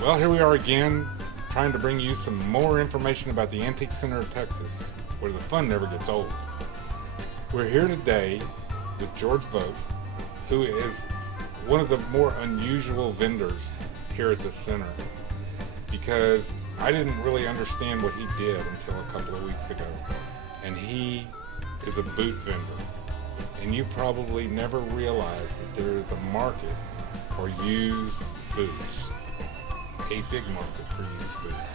Well, here we are again, trying to bring you some more information about the Antique Center of Texas, where the fun never gets old. We're here today with George Vogt, who is one of the more unusual vendors here at the center, because I didn't really understand what he did until a couple of weeks ago. And he is a boot vendor. And you probably never realized that there is a market for used boots. A big market for used boots.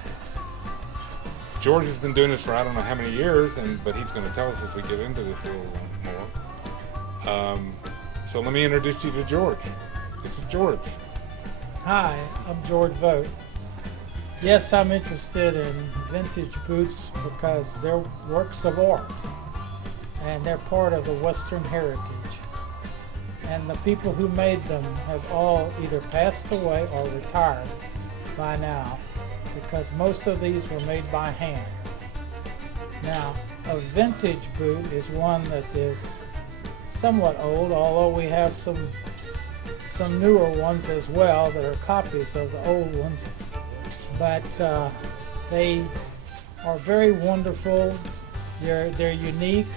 George has been doing this for I don't know how many years, but he's going to tell us as we get into this a little more. So let me introduce you to George. This is George. Hi, I'm George Vogt. Yes, I'm interested in vintage boots because they're works of art and they're part of the Western heritage. And the people who made them have all either passed away or retired by now, because most of these were made by hand. Now, a vintage boot is one that is somewhat old, although we have some newer ones as well that are copies of the old ones. But they are very wonderful. They're unique,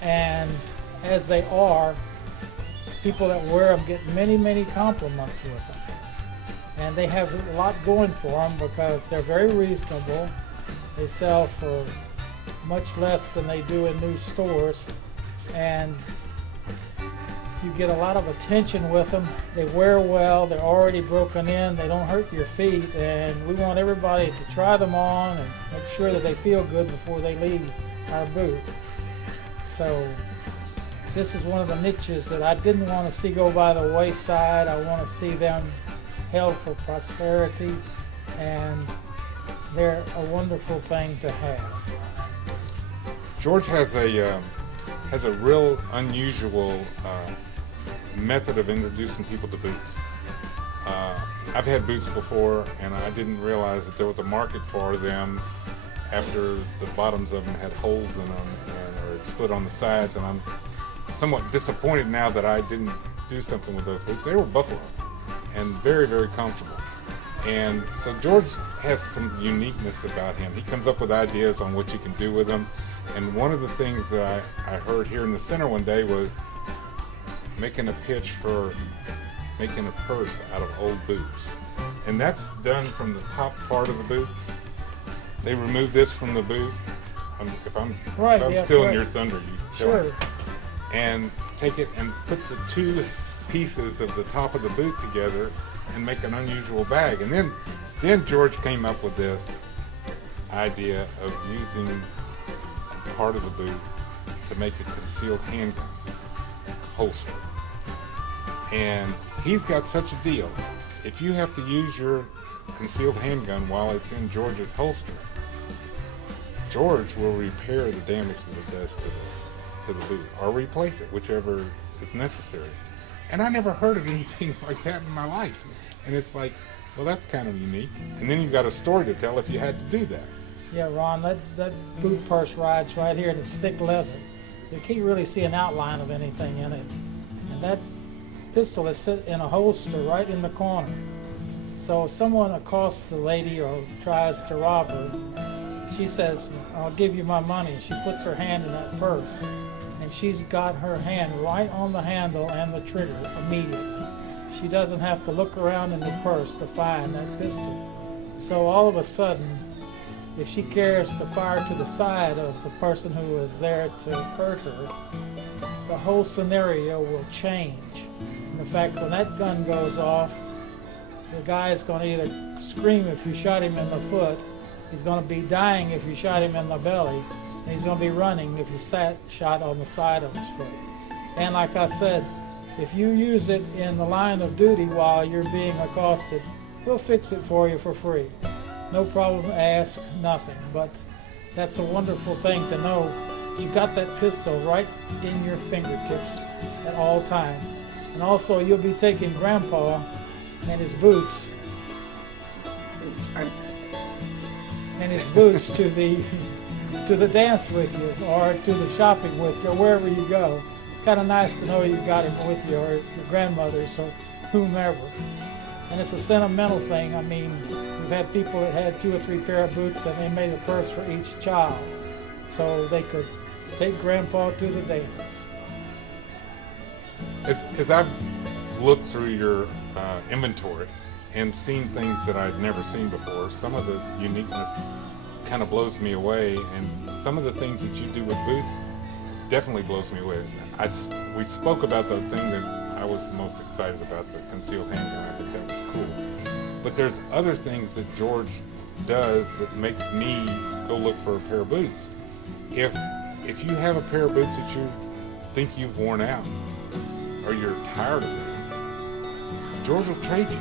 and as they are, people that wear them get many compliments with them. And they have a lot going for them because they're very reasonable. They sell for much less than they do in new stores, and you get a lot of attention with them. They wear well, they're already broken in, they don't hurt your feet, and we want everybody to try them on and make sure that they feel good before they leave our booth. So this is one of the niches that I didn't want to see go by the wayside. I want to see them held for prosperity, and they're a wonderful thing to have. George has a real unusual method of introducing people to boots. I've had boots before, and I didn't realize that there was a market for them after the bottoms of them had holes in them or it split on the sides, and I'm somewhat disappointed now that I didn't do something with those boots. They were buffalo and very comfortable. And so George has some uniqueness about him. He comes up with ideas on what you can do with them. And one of the things that I heard here in the center one day was making a pitch for making a purse out of old boots. And that's done from the top part of the boot. They remove this from the boot. If I'm stealing your thunder, you tell me. Sure. And take it and put the two pieces of the top of the boot together and make an unusual bag. And then George came up with this idea of using part of the boot to make a concealed handgun holster. And he's got such a deal. If you have to use your concealed handgun while it's in George's holster, George will repair the damage that it does to the boot, or replace it, whichever is necessary. And I never heard of anything like that in my life. And it's like, well, that's kind of unique. And then you've got a story to tell if you had to do that. Yeah, Ron, that boot purse rides right here, and it's thick leather, so you can't really see an outline of anything in it. And that pistol is set in a holster right in the corner. So if someone accosts the lady or tries to rob her, she says, "I'll give you my money." She puts her hand in that purse, and she's got her hand right on the handle and the trigger immediately. She doesn't have to look around in the purse to find that pistol. So all of a sudden, if she cares to fire to the side of the person who is there to hurt her, the whole scenario will change. In fact, when that gun goes off, the guy is going to either scream if you shot him in the foot, he's going to be dying if you shot him in the belly, and he's going to be running if you shot on the side of his foot. And like I said, if you use it in the line of duty while you're being accosted, we'll fix it for you for free. No problem asked, nothing. But that's a wonderful thing to know. You got that pistol right in your fingertips at all times. And also you'll be taking Grandpa and his boots to the dance with you, or to the shopping with you, or wherever you go. It's kind of nice to know you got him with you, or your grandmother's, or whomever. and it's a sentimental thing. I mean, we've had people that had 2 or 3 pair of boots, and they made a purse for each child, so they could take Grandpa to the dance. As I've looked through your inventory and seen things that I'd never seen before, some of the uniqueness kind of blows me away, and some of the things that you do with boots definitely blows me away. We spoke about the thing that I was most excited about, the concealed handgun. I think that was cool. But there's other things that George does that makes me go look for a pair of boots. If you have a pair of boots that you think you've worn out, or you're tired of them, George will trade you.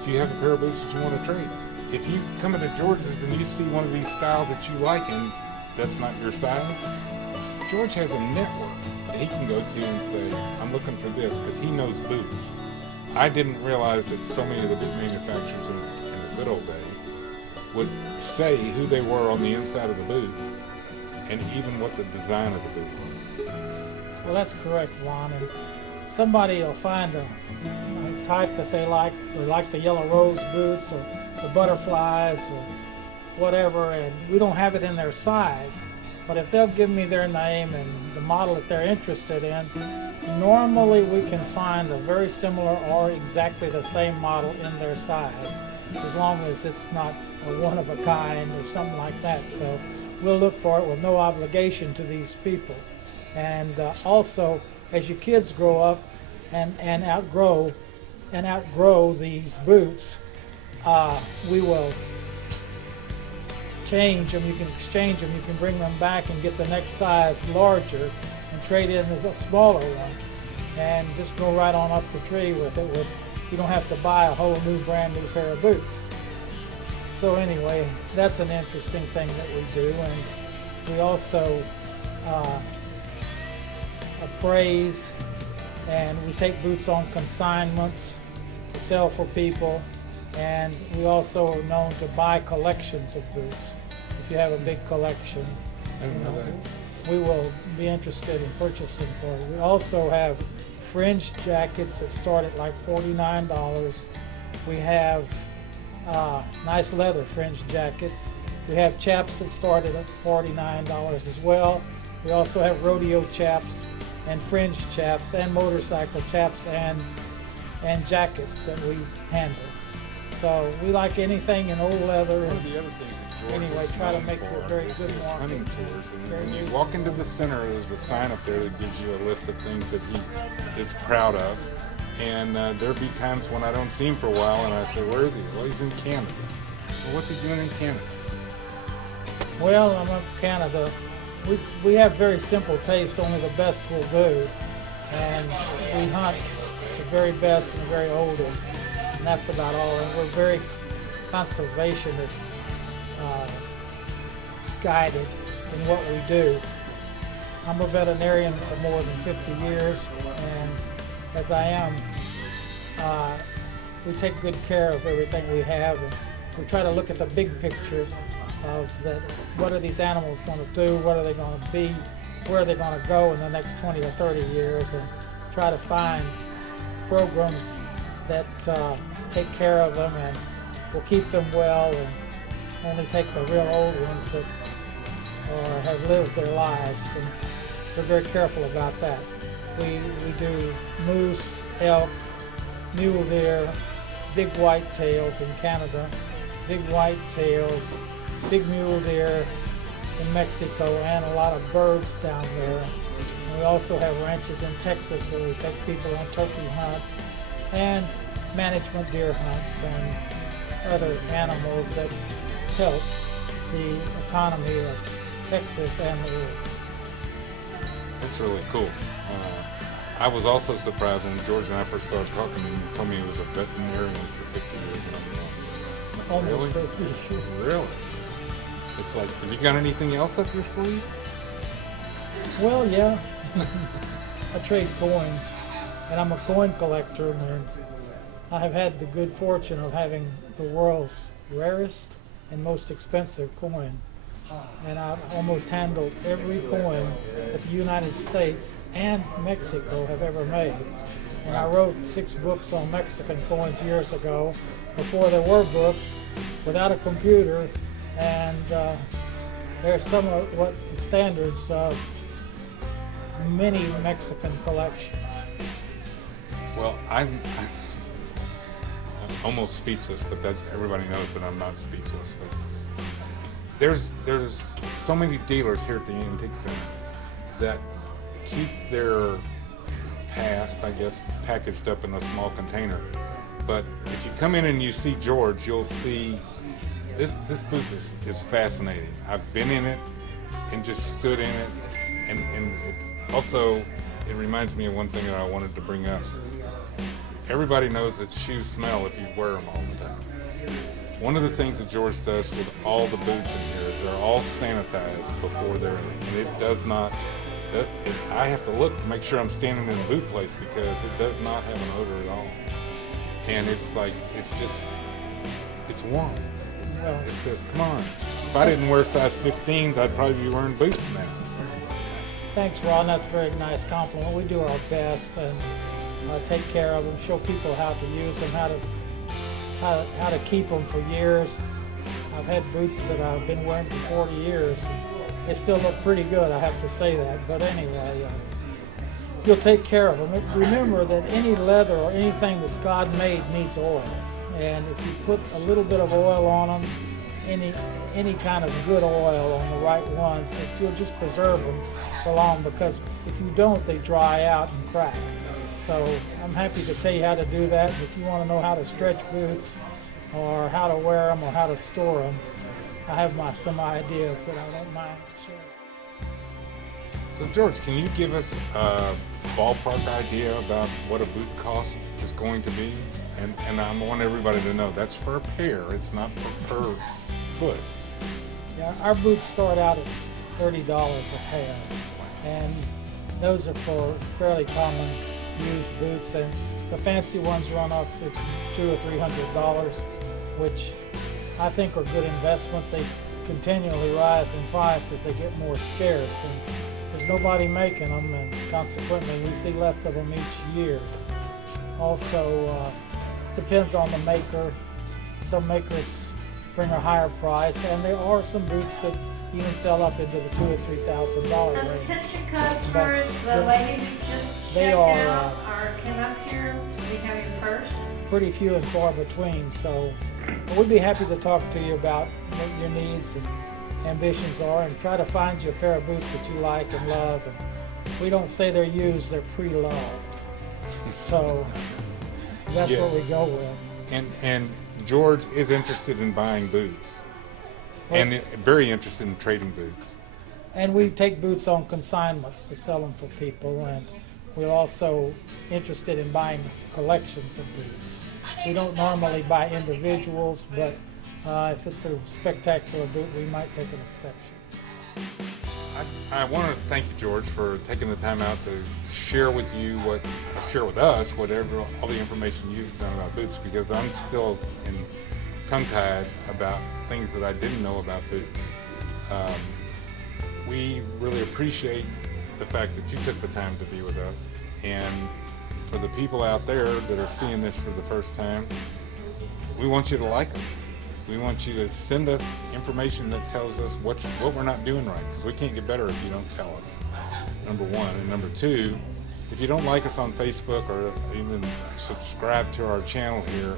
If you have a pair of boots that you want to trade. If you come into George's and you see one of these styles that you like and that's not your size, George has a network that he can go to and say, I'm looking for this, because he knows boots. I didn't realize that so many of the boot manufacturers in the good old days would say who they were on the inside of the boot and even what the design of the boot was. Well, that's correct, Ron. And somebody will find a type that they like the yellow rose boots or the butterflies or whatever, and we don't have it in their size. But if they'll give me their name and the model that they're interested in, normally we can find a very similar or exactly the same model in their size, as long as it's not a one of a kind or something like that. So we'll look for it with no obligation to these people. And also, as your kids grow up and outgrow these boots, we will change them. You can exchange them. You can bring them back and get the next size larger and trade in as a smaller one, and just go right on up the tree with it. You don't have to buy a whole new brand new pair of boots. So anyway, that's an interesting thing that we do. And we also appraise, and we take boots on consignments to sell for people. And we also are known to buy collections of boots. If you have a big collection, we will be interested in purchasing for you. We also have fringed jackets that start at like $49. We have nice leather fringed jackets. We have chaps that start at $49 as well. We also have rodeo chaps and fringed chaps and motorcycle chaps and jackets that we handle. So we like anything in old leather. One of the other things that George anyway, is try to known make it for very is good his marketing. hunting tours. And Very when you useful. walk into the center, there's a sign up there that gives you a list of things that he is proud of. And there'll be times when I don't see him for a while, and I say, where is he? Well, he's in Canada. Well, what's he doing in Canada? Well, I'm in Canada. We have very simple taste. Only the best will do. And we hunt the very best and the very oldest. And that's about all. And we're very conservationist guided in what we do. I'm a veterinarian for more than 50 years, and as I am, we take good care of everything we have, and we try to look at the big picture of that. What are these animals going to do? What are they going to be? Where are they going to go in the next 20 or 30 years? And try to find programs that take care of them and will keep them well, and only take the real old ones that have lived their lives. And we're very careful about that. We do moose, elk, mule deer, big white tails in Canada, big white tails, big mule deer in Mexico, and a lot of birds down there. And we also have ranches in Texas where we take people on turkey hunts and management deer hunts and other animals that help the economy of Texas and the world. That's really cool. I was also surprised when George and I first started talking, and he told me he was a veterinarian for 50 years. And I'm going, Almost really? 50 years. Really? It's like, have you got anything else up your sleeve? Well, yeah. I trade coins, and I'm a coin collector, and I have had the good fortune of having the world's rarest and most expensive coin. And I've almost handled every coin that the United States and Mexico have ever made. And Wow. I wrote 6 books on Mexican coins years ago, before there were books, without a computer, and they're some of what the standards of many Mexican collections. Well, I'm almost speechless, but that everybody knows that I'm not speechless. But there's so many dealers here at the Antique Center that keep their past, I guess, packaged up in a small container. But if you come in and you see George, you'll see this booth is fascinating. I've been in it and just stood in it, and it reminds me of one thing that I wanted to bring up. Everybody knows that shoes smell if you wear them all the time. One of the things that George does with all the boots in here is they're all sanitized before they're in, and it does not. I have to look to make sure I'm standing in a boot place because it does not have an odor at all. And it's warm. Well, It says, come on. If I didn't wear size 15s, I'd probably be wearing boots now. thanks, Ron. That's a very nice compliment. We do our best and take care of them, show people how to use them, how to keep them for years. I've had boots that I've been wearing for 40 years. They still look pretty good, I have to say that. But anyway, you'll take care of them. Remember that any leather or anything that's God made needs oil. And if you put a little bit of oil on them, any kind of good oil on the right ones, that you'll just preserve them for long, because if you don't, they dry out and crack. So I'm happy to tell you how to do that. If you want to know how to stretch boots or how to wear them or how to store them, I have some ideas that I don't mind sharing. So George, can you give us a ballpark idea about what a boot cost is going to be? And I want everybody to know that's for a pair, it's not for per foot. Yeah, our boots start out at $30 a pair, and those are for fairly common used boots, and the fancy ones run up to $200 or $300, which I think are good investments. They continually rise in price as they get more scarce, and there's nobody making them, and consequently we see less of them each year. Also, depends on the maker. Some makers bring a higher price, and there are some boots that even sell up into the $2,000 or $3,000 range. Attention customers, the ladies just they checked are, out came up here. We have you first. Pretty few and far between, so we'd be happy to talk to you about what your needs and ambitions are, and try to find you a pair of boots that you like and love. And we don't say they're used, they're pre-loved. So that's Yeah. what we go with. And George is interested in buying boots, and very interested in trading boots. And we take boots on consignments to sell them for people, and we're also interested in buying collections of boots. We don't normally buy individuals, but if it's a spectacular boot, we might take an exception. I want to thank you, George, for taking the time out to share with us whatever all the information you've done about boots, because I'm still tongue-tied about things that I didn't know about boots. We really appreciate the fact that you took the time to be with us, and for the people out there that are seeing this for the first time, we want you to like us. We want you to send us information that tells us what we're not doing right, because we can't get better if you don't tell us, number one. And number two, if you don't like us on Facebook or even subscribe to our channel here,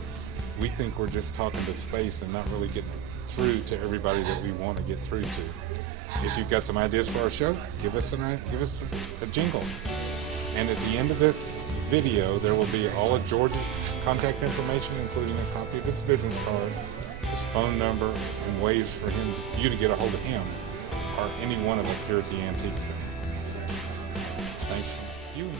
we think we're just talking to space and not really getting through to everybody that we want to get through to. If you've got some ideas for our show, give us a jingle. And at the end of this video, there will be all of George's contact information, including a copy of his business card, his phone number, and ways for you to get a hold of him or any one of us here at the Antique Center. Thank you.